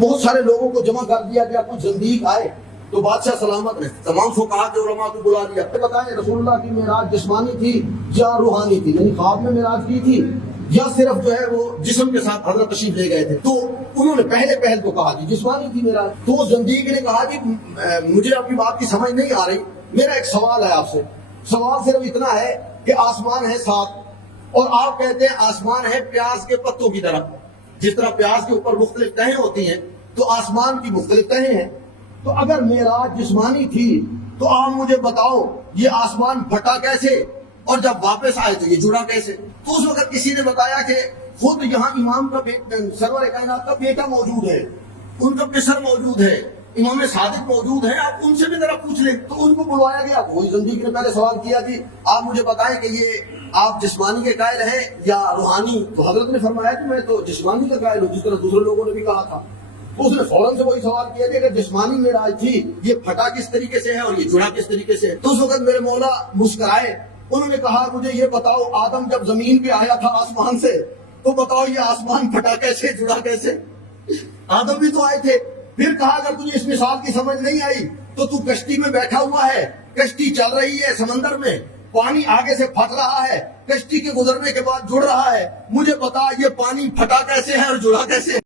بہت سارے لوگوں کو جمع کر دیا گیا، کچھ زندیق آئے تو بادشاہ سلامت رہے، تمام فقہاء کے علماء کو بلا دیا، بتائیں رسول اللہ کی معراج جسمانی تھی یا روحانی تھی، یعنی خواب میں معراج کی تھی یا صرف جو ہے وہ جسم کے ساتھ حضرت تشریف لے گئے تھے؟ تو انہوں نے پہل تو کہا جی جسمانی تھی معراج۔ تو زندیق نے کہا جی مجھے اپنی بات کی سمجھ نہیں آ رہی، میرا ایک سوال ہے آپ سے، سوال صرف اتنا ہے کہ آسمان ہے 7 اور آپ کہتے ہیں آسمان ہے پیاز کے پتوں کی طرح، جس طرح پیاز کے اوپر مختلف تہیں ہوتی ہیں تو آسمان کی مختلف تہیں ہیں، تو اگر معراج جسمانی تھی تو آپ مجھے بتاؤ یہ آسمان پھٹا کیسے اور جب واپس آئے تو یہ جڑا کیسے؟ تو اس وقت کسی نے بتایا کہ خود یہاں امام کا سرور کائنات کا بیٹا موجود ہے، ان کا پسر موجود ہے، امام صادق موجود ہے، آپ ان سے بھی ذرا پوچھ لیں۔ تو ان کو بلوایا گیا، وہی زندیق نے پہلے سوال کیا کہ آپ مجھے بتائیں کہ یہ آپ جسمانی کے قائل ہیں یا روحانی؟ تو حضرت نے فرمایا کہ میں تو جسمانی کا قائل ہوں، جس طرح دوسرے لوگوں نے بھی کہا تھا۔ اس نے فوراً سے وہی سوال کیا کہ اگر جسمانی معراج تھی یہ پھٹا کس طریقے سے ہے اور یہ جڑا کس طریقے سے ہے؟ تو اس وقت میرے مولا مسکرائے، انہوں نے کہا مجھے یہ بتاؤ آدم جب زمین پہ آیا تھا آسمان سے تو بتاؤ یہ آسمان پھٹا کیسے جڑا کیسے؟ آدم بھی تو آئے تھے۔ پھر کہا اگر تجھے اس مثال کی سمجھ نہیں آئی تو تو کشتی میں بیٹھا ہوا ہے، کشتی چل رہی ہے سمندر میں، پانی آگے سے پھٹ رہا ہے، کشتی کے گزرنے کے بعد جڑ رہا ہے، مجھے بتا یہ پانی پھٹا کیسے ہے اور جڑا کیسے ہے؟